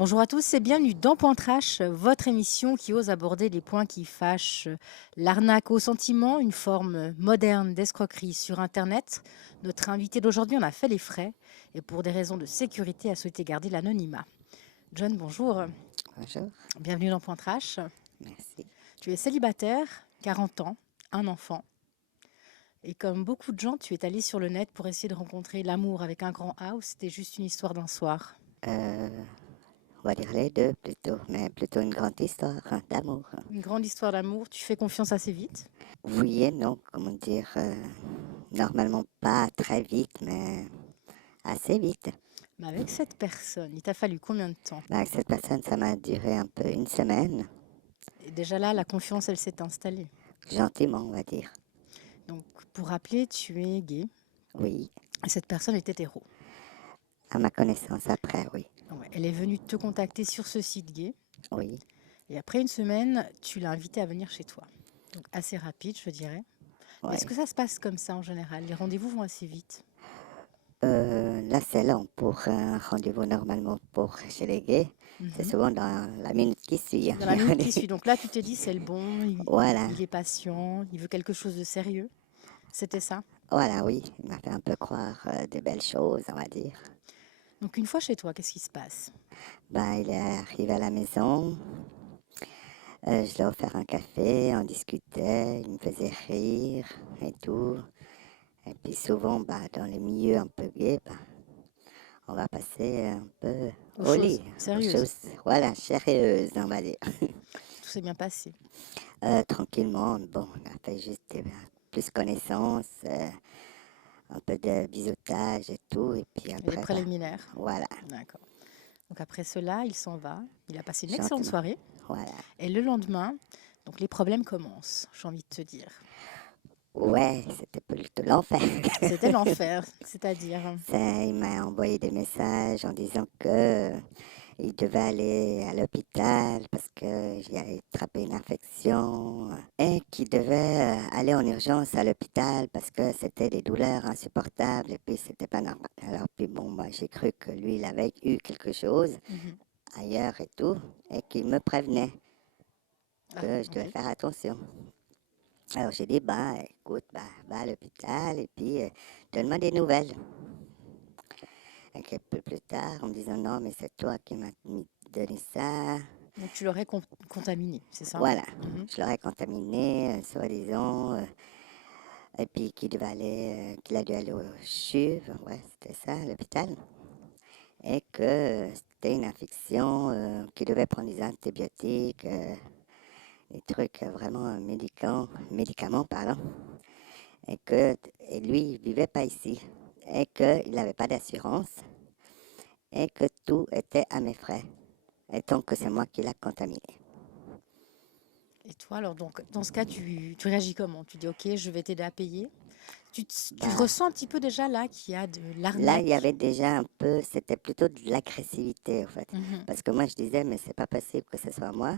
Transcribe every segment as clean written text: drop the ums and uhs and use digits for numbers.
Bonjour à tous et bienvenue dans Point Trash, votre émission qui ose aborder les points qui fâchent, l'arnaque au sentiment, une forme moderne d'escroquerie sur Internet. Notre invité d'aujourd'hui en a fait les frais et pour des raisons de sécurité a souhaité garder l'anonymat. John, bonjour, Bonjour, bienvenue dans Point Trash. merci. Tu es célibataire, 40 ans, un enfant. Et comme beaucoup de gens, tu es allé sur le net pour essayer de rencontrer l'amour avec un grand A ou c'était juste une histoire d'un soir? Euh, on va dire les deux plutôt, mais plutôt une grande histoire d'amour. Une grande histoire d'amour, tu fais confiance assez vite? Oui et non, comment dire, normalement pas très vite, mais assez vite. Mais avec cette personne, il t'a fallu combien de temps? Avec cette personne, ça m'a duré un peu une semaine, Et déjà là, la confiance, elle s'est installée. gentiment, on va dire. Donc, pour rappeler, tu es gay Oui, et cette personne est hétéro. à ma connaissance après, oui. Ouais, elle est venue te contacter sur ce site gay Oui, et après une semaine, tu l'as invitée à venir chez toi. Donc, assez rapide, je dirais. Mais est-ce ouais. que ça se passe comme ça en général? Les rendez-vous vont assez vite. Là, c'est long pour un rendez-vous normalement pour chez les gays. C'est Mhm. souvent dans la minute qui suit. Dans la minute qui suit. Donc là, tu t'es dit, c'est le bon, Voilà, il est patient, il veut quelque chose de sérieux. C'était ça. voilà, oui. Il m'a fait un peu croire des belles choses, on va dire. Donc, une fois chez toi, qu'est-ce qui se passe? Bah, il est arrivé à la maison, je lui ai offert un café, on discutait, il me faisait rire et tout. Et puis souvent, bah, dans les milieux un peu gays, bah, on va passer un peu Aux au choses lit, aux sérieuses. choses, voilà, sérieuses, on va dire. Tout s'est bien passé. Tranquillement, bon, on a fait juste plus connaissance, un peu de biseautage et tout. Et puis Et les après, bah, préliminaires. voilà, D'accord. Donc après cela, il s'en va. Il a passé une excellente gentiment, soirée. voilà. Et le lendemain, donc les problèmes commencent, j'ai envie de te dire. Ouais, c'était plutôt l'enfer. C'était l'enfer, c'est-à-dire. Il m'a envoyé des messages en disant que il devait aller à l'hôpital parce qu'il avait attrapé une infection et qu'il devait aller en urgence à l'hôpital parce que c'était des douleurs insupportables et puis c'était pas normal. Alors puis bon, moi j'ai cru que lui il avait eu quelque chose Mhm. ailleurs et tout et qu'il me prévenait Ah, que je devais ok. faire attention. Alors j'ai dit bah écoute bah va à l'hôpital et puis donne-moi des nouvelles. Et un peu plus tard, en me disant non, mais c'est toi qui m'as donné ça. Donc tu l'aurais contaminé, c'est ça? Voilà, Mhm. je l'aurais contaminé, soi-disant, et puis qu'il a dû aller au CHUV, ouais, c'était ça, à l'hôpital, et que c'était une infection, qu'il devait prendre des antibiotiques, des trucs vraiment médicaments, pardon, et lui, il vivait pas ici, et qu'il n'avait pas d'assurance, et que tout était à mes frais. Et donc que c'est moi qui l'a contaminé. Et toi, alors, donc, dans ce cas, tu réagis comment? Tu dis, ok, je vais t'aider à payer. Tu Bah, ressens un petit peu déjà là qu'il y a de là, il y l'arnaque. avait déjà un peu, c'était plutôt de l'agressivité en fait. Mhm. Parce que moi, je disais, mais c'est pas possible que ce soit moi,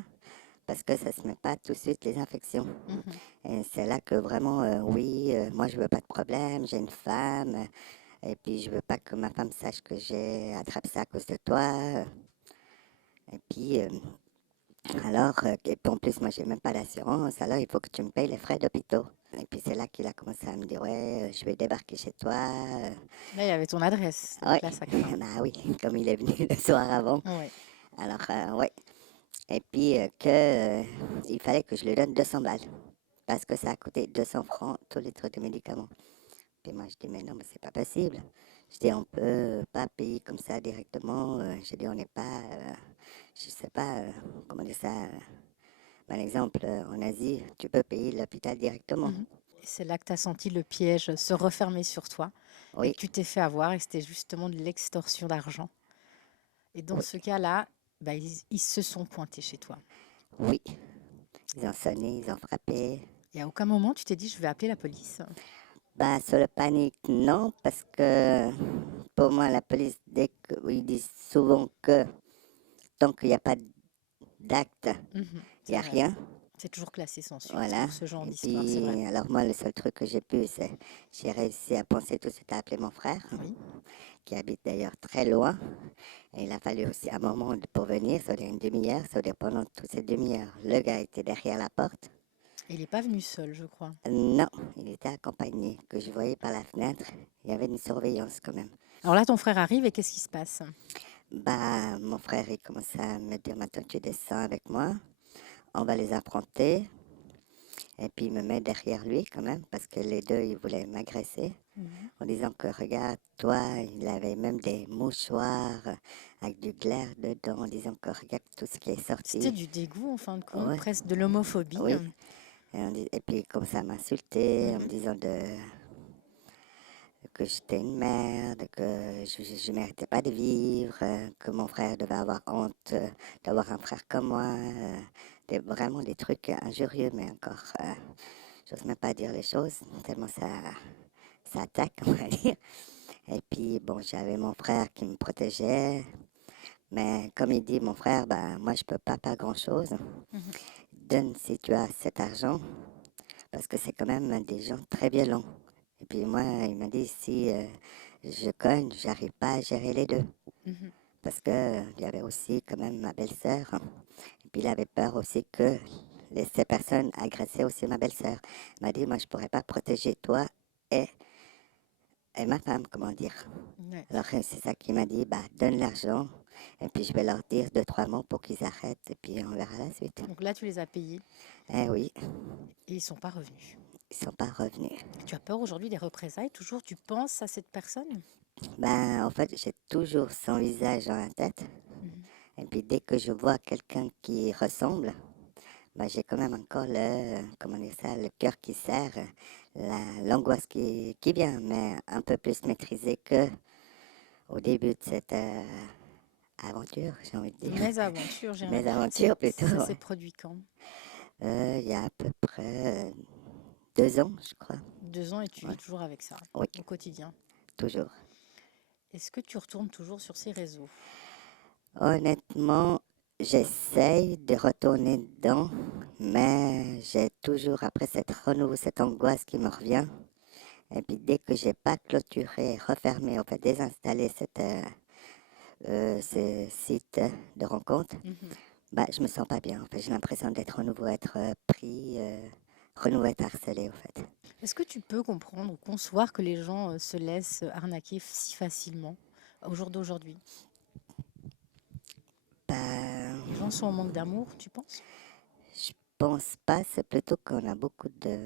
parce que ça se met pas tout de suite les infections. Mhm. Et c'est là que vraiment, oui, moi, je veux pas de problème, j'ai une femme, et puis je veux pas que ma femme sache que j'ai attrapé ça à cause de toi. Et puis, et puis en plus, moi, j'ai même pas d'assurance, alors il faut que tu me payes les frais d'hôpitaux. Et puis c'est là qu'il a commencé à me dire, ouais, je vais débarquer chez toi. Là, il y avait ton adresse. Oui, Donc là, ça craint. bah oui, comme il est venu le soir avant. Ouais. Alors, ouais. Et puis il fallait que je lui donne 200 balles. Parce que ça a coûté 200 francs tous les trucs de médicaments. Puis moi, je dis, mais non, mais c'est pas possible. Je dis, on peut pas payer comme ça directement. Je dis, on n'est pas, je sais pas, comment dire ça. Par exemple, en Asie, tu peux payer l'hôpital directement. Mhm. Et c'est là que tu as senti le piège se refermer sur toi et Oui, que tu t'es fait avoir et que c'était justement de l'extorsion d'argent. Et dans oui, ce cas-là, bah, ils se sont pointés chez toi. oui. Ils ont sonné, ils ont frappé. Et à aucun moment, tu t'es dit, je vais appeler la police. Bah, sur le panique, non, parce que pour moi, la police, ils disent souvent que tant qu'il n'y a pas d'acte, Mhm. il n'y C'est a vrai. rien. C'est toujours classé sans suite Voilà. pour ce genre Et d'histoire, c'est vrai. puis, alors moi, le seul truc que j'ai pu, c'est j'ai réussi à penser tout de suite à appeler mon frère, Oui. qui habite d'ailleurs très loin. Et il a fallu aussi un moment pour venir, ça veut dire une demi-heure, ça veut dire pendant toute cette demi-heure, le gars était derrière la porte. Il n'est pas venu seul, je crois. Non, il était accompagné, que je voyais par la fenêtre. Il y avait une surveillance quand même. Alors là, ton frère arrive et qu'est-ce qui se passe? Bah, mon frère, il commençait à me dire, maintenant tu descends avec moi, on va les affronter. Et puis il me met derrière lui quand même, parce que les deux, ils voulaient m'agresser, en disant que, regarde, toi, il avait même des mouchoirs avec du glaire dedans, en disant que, regarde tout ce qui est C'était sorti. du dégoût, en fin de compte, Ouais, presque de l'homophobie. oui. Et puis il commençait à m'insulter en me Mhm. disant que j'étais une merde, que je méritais pas de vivre, que mon frère devait avoir honte d'avoir un frère comme moi. Vraiment des trucs injurieux, mais encore, j'ose même pas dire les choses, tellement ça attaque, on va dire. Et puis, bon, j'avais mon frère qui me protégeait, mais comme il dit, mon frère, bah, moi, je peux pas faire grand-chose. Mhm. Donne si tu as cet argent, parce que c'est quand même des gens très violents. Et puis moi, il m'a dit, si je cogne, j'arrive pas à gérer les deux. Mhm. Parce que il y avait aussi quand même ma belle-sœur. Et puis il avait peur aussi que ces personnes agressaient aussi ma belle-sœur. Il m'a dit, moi, je pourrais pas protéger toi et, et ma femme, comment dire. Ouais. Alors c'est ça qu'il m'a dit, bah, donne l'argent. Et puis je vais leur dire 2, 3 mots pour qu'ils arrêtent. Et puis on verra la suite. Donc là, tu les as payés Eh oui, et ils sont pas revenus. ils sont pas revenus. Tu as peur aujourd'hui des représailles? Toujours, tu penses à cette personne? Ben, en fait, j'ai toujours son visage dans la tête. Mhm. Et puis dès que je vois quelqu'un qui ressemble, ben, j'ai quand même encore comment dire ça, le cœur qui serre, l'angoisse qui vient, mais un peu plus maîtrisée que au début de cette aventure, j'ai envie de dire. Mes aventures, j'ai Mes aventures plutôt, Ça s'est ouais. produit quand? Il y a à peu près 2 ans, je crois. 2 ans et tu vis Ouais. toujours avec ça Oui, au quotidien. toujours. Est-ce que tu retournes toujours sur ces réseaux? Honnêtement, j'essaye de retourner dedans, mais j'ai toujours après cette angoisse qui me revient. Et puis dès que j'ai pas clôturé, refermé, en fait désinstallé ce site de rencontre, Mhm. bah je me sens pas bien. En fait, j'ai l'impression d'être renouveau, être pris, renouveau, être harcelé, en fait. Est-ce que tu peux comprendre ou concevoir que les gens se laissent arnaquer si facilement au jour d'aujourd'hui? Bah, Les gens sont en manque d'amour, tu penses? je pense pas, c'est plutôt qu'on a beaucoup de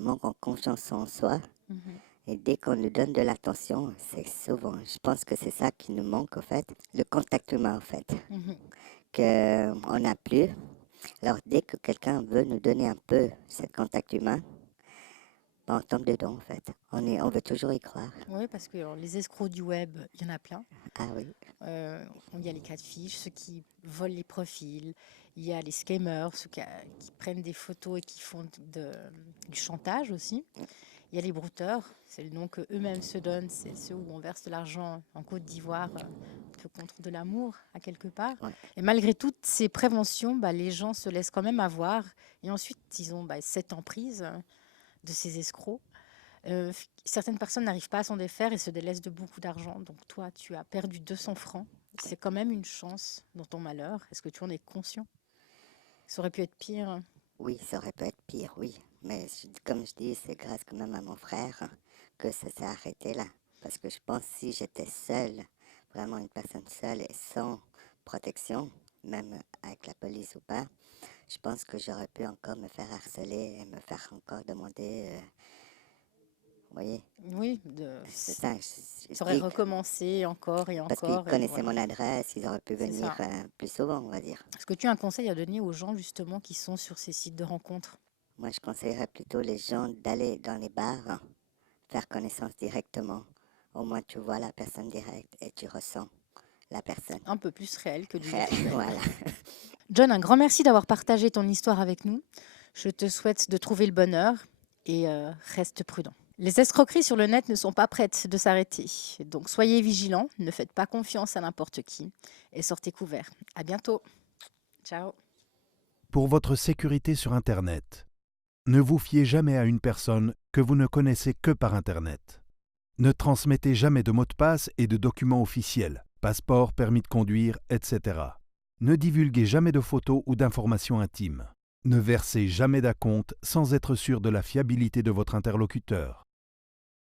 manque en confiance en soi. Mhm. Et dès qu'on nous donne de l'attention, c'est souvent, je pense que c'est ça qui nous manque, en fait, le contact humain, en fait, Mhm. qu'on n'a plus. Alors, dès que quelqu'un veut nous donner un peu ce contact humain, ben, on tombe dedans, en fait. On veut toujours y croire. Oui, parce que alors, les escrocs du web, il y en a plein. Ah oui, Il y a les catfish, ceux qui volent les profils. Il y a les scammers, ceux qui prennent des photos et qui font du chantage aussi. Il y a les brouteurs, c'est le nom que eux-mêmes se donnent, c'est ceux où on verse de l'argent en Côte d'Ivoire, un peu contre de l'amour, à quelque part. ouais. Et malgré toutes ces préventions, bah, les gens se laissent quand même avoir. Et ensuite, ils ont cette emprise de ces escrocs. Certaines personnes n'arrivent pas à s'en défaire et se délaissent de beaucoup d'argent. Donc toi, tu as perdu 200 francs. C'est quand même une chance dans ton malheur. Est-ce que tu en es conscient? Ça aurait pu être pire. Oui, ça aurait pu être pire, oui. Mais comme je dis, c'est grâce quand même à mon frère que ça s'est arrêté là. Parce que je pense que si j'étais seule, vraiment une personne seule et sans protection, même avec la police ou pas, je pense que j'aurais pu encore me faire harceler et me faire encore demander. Vous voyez, Oui, c'est ça. Je ça aurait dis recommencé encore et parce qu'ils encore. Et connaissaient voilà, mon adresse, ils auraient pu c'est venir ça. plus souvent, on va dire. Est-ce que tu as un conseil à donner aux gens justement qui sont sur ces sites de rencontres? Moi, je conseillerais plutôt les gens d'aller dans les bars, faire connaissance directement. Au moins, tu vois la personne directe et tu ressens la personne. Un peu plus réel que du virtuel. Voilà. John, un grand merci d'avoir partagé ton histoire avec nous. Je te souhaite de trouver le bonheur et reste prudent. Les escroqueries sur le net ne sont pas prêtes de s'arrêter. Donc soyez vigilants, ne faites pas confiance à n'importe qui et sortez couverts. À bientôt. Ciao. Pour votre sécurité sur Internet, ne vous fiez jamais à une personne que vous ne connaissez que par Internet. Ne transmettez jamais de mots de passe et de documents officiels. passeport, permis de conduire, etc. Ne divulguez jamais de photos ou d'informations intimes. Ne versez jamais d'acompte sans être sûr de la fiabilité de votre interlocuteur.